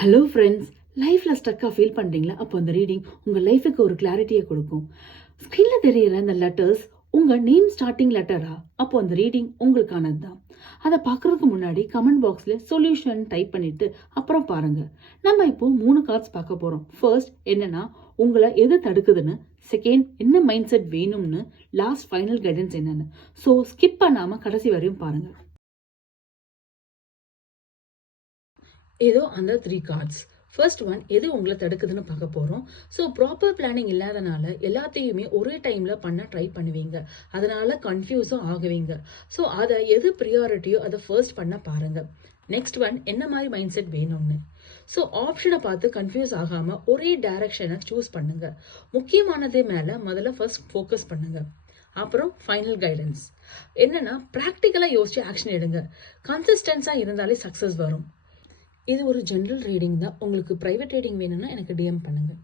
Hello friends, லைஃப்பில் ஸ்டக்காக feel பண்ணுறீங்களா? அப்போ அந்த ரீடிங் உங்கள் லைஃபுக்கு ஒரு கிளாரிட்டியை கொடுக்கும். ஸ்க்ரீனில் தெரியிற அந்த லெட்டர்ஸ் உங்கள் நேம் ஸ்டார்டிங் லெட்டரா? அப்போ அந்த ரீடிங் உங்களுக்கானது தான். அதை பார்க்குறதுக்கு முன்னாடி கமெண்ட் பாக்ஸில் சொல்யூஷன் டைப் பண்ணிவிட்டு அப்புறம் பாருங்கள். நம்ம இப்போ 3 கார்ட்ஸ் பார்க்க போகிறோம். ஃபர்ஸ்ட் என்னன்னா உங்களை எது தடுக்குதுன்னு, செகண்ட் என்ன மைண்ட் செட் வேணும்னு, லாஸ்ட் ஃபைனல் கைடன்ஸ் என்னன்னு. ஸோ ஸ்கிப் பண்ணாமல் கடைசி வரையும் பாருங்கள். ஏதோ அந்த 3 கார்ட்ஸ். ஃபர்ஸ்ட் ஒன் எது உங்களை தடுக்குதுன்னு பார்க்க போகிறோம். ஸோ ப்ராப்பர் பிளானிங் இல்லாதனால எல்லாத்தையுமே ஒரே டைமில் பண்ண ட்ரை பண்ணுவீங்க. அதனால கன்ஃபியூஸும் ஆகுவீங்க. ஸோ அதை எது ப்ரியாரிட்டியோ அதை ஃபர்ஸ்ட் பண்ண பாருங்கள். நெக்ஸ்ட் ஒன் என்ன மாதிரி மைண்ட் செட் வேணும்னு. ஸோ ஆப்ஷனை பார்த்து கன்ஃபியூஸ் ஆகாமல் ஒரே டைரக்ஷனை சூஸ் பண்ணுங்க. முக்கியமானதே மேலே முதல்ல ஃபர்ஸ்ட் ஃபோக்கஸ் பண்ணுங்க. அப்புறம் ஃபைனல் கைடன்ஸ் என்னன்னா ப்ராக்டிக்கலாக யோசிச்சு ஆக்ஷன் எடுங்க. கன்சிஸ்டன்ஸாக இருந்தாலே சக்ஸஸ் வரும். இது ஒரு ஜென்ரல் ரீடிங் தான். உங்களுக்கு ப்ரைவேட் ரீடிங் வேணும்னா எனக்கு டிஎம் பண்ணுங்கள்.